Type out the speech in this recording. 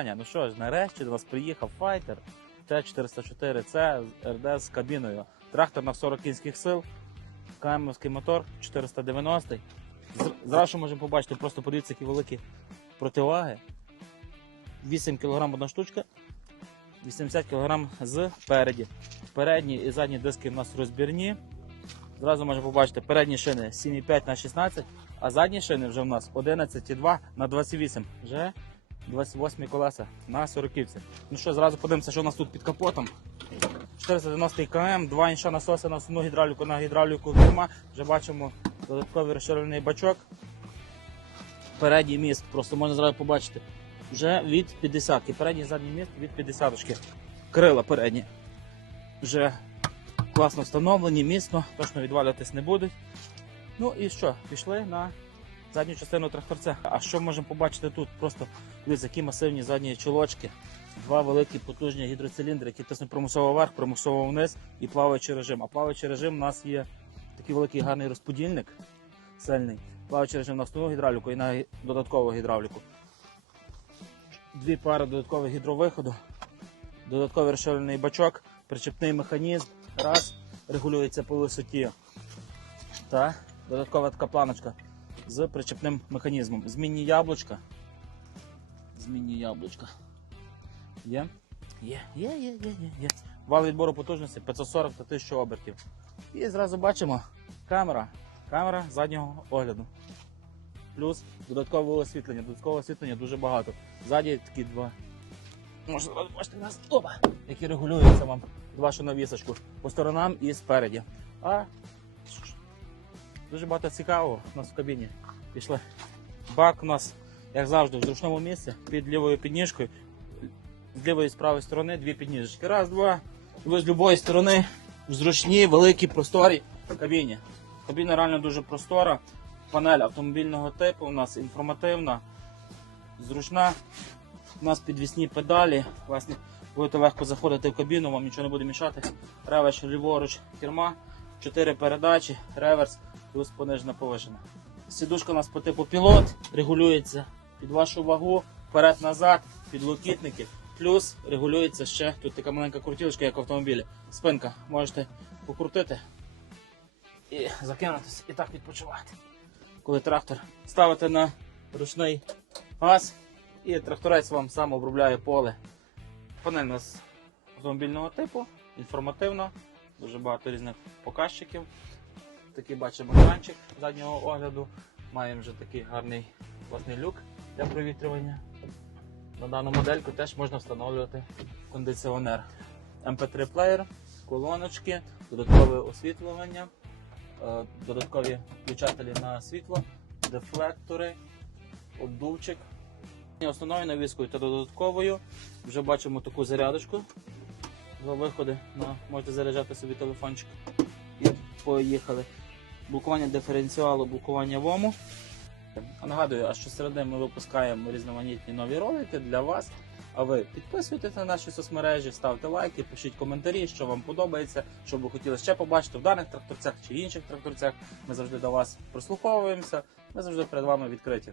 Саня, ну що ж, нарешті до нас приїхав файтер Т-404, це РД з кабіною. Трактор на 40 кінських сил, КМовський мотор 490. З- Зразу можемо побачити, просто подивіться, які великі противаги. 8 кг одна штучка, 80 кг зпереді. Передні і задні диски у нас розбірні. Зразу можемо побачити передні шини 7,5 на 16, а задні шини вже в нас 11,2 на 28. Вже 28 колеса на 40 Ну що, зразу подивимося, що у нас тут під капотом. 490 км, два інша насоси на основну гідравліку, на гідравліку керма. Вже бачимо додатковий розширений бачок. Передній міст, просто можна зразу побачити. Вже від 50 ки Передній задній міст від 50 -ки. Крила передні. Вже класно встановлені, міцно, точно відвалюватись не будуть. Ну і що, пішли на задню частину тракторця. А що можемо побачити тут? Просто дивіться, які масивні задні чолочки. Два великі потужні гідроциліндри, які тиснуть примусово вверх, примусово вниз і плаваючий режим. А плаваючий режим у нас є такий великий гарний розподільник сильний. Плаваючий режим на основну гідравліку і на додаткову гідравліку. Дві пари додаткових гідровиходу, додатковий розширений бачок, причепний механізм. Раз, регулюється по висоті. Та додаткова така планочка з причепним механізмом. Змінні яблучка. Змінні яблучка. Є? Є, є, є, є, є, є. Вал відбору потужності 540 та 1000 обертів. І зразу бачимо камера. Камера заднього огляду. Плюс додаткове освітлення. Додаткове освітлення дуже багато. Ззаді такі два. Можна бачити нас опа, які регулюються вам вашу навісочку по сторонам і спереді. А дуже багато цікавого у нас в кабіні. Пішли. Бак у нас, як завжди, в зручному місці під лівою підніжкою. З лівої і з правої сторони дві підніжечки. Раз, два. І ви з любої сторони в зручній, великій, просторій кабіні. Кабіна реально дуже простора. Панель автомобільного типу у нас інформативна, зручна. У нас підвісні педалі. Власне, будете легко заходити в кабіну, вам нічого не буде мішати. Ревеш ліворуч керма, 4 передачі, реверс, плюс понижена повишена. Сідушка у нас по типу пілот, регулюється під вашу вагу, вперед-назад, підлокітники. Плюс регулюється ще тут така маленька крутілочка, як в автомобілі. Спинка можете покрутити і закинутися, і так відпочивати. Коли трактор ставите на ручний газ, і тракторець вам сам обробляє поле. Панель у нас автомобільного типу, інформативна, дуже багато різних показчиків. Такий бачимо екранчик заднього огляду. Маємо вже такий гарний власний люк для провітрювання. На дану модельку теж можна встановлювати кондиціонер. MP3 плеєр, колоночки, додаткове освітлювання, е, додаткові включателі на світло, дефлектори, обдувчик. Основною навіскою та додатковою вже бачимо таку зарядочку. Два виходи на можете заряджати собі телефончик. І поїхали. Блокування диференціалу, блокування вому. А Нагадую, а що середи ми випускаємо різноманітні нові ролики для вас. А ви підписуйтесь на наші соцмережі, ставте лайки, пишіть коментарі, що вам подобається, що ви хотіли ще побачити в даних тракторцях чи інших тракторцях. Ми завжди до вас прислуховуємося, ми завжди перед вами відкриті.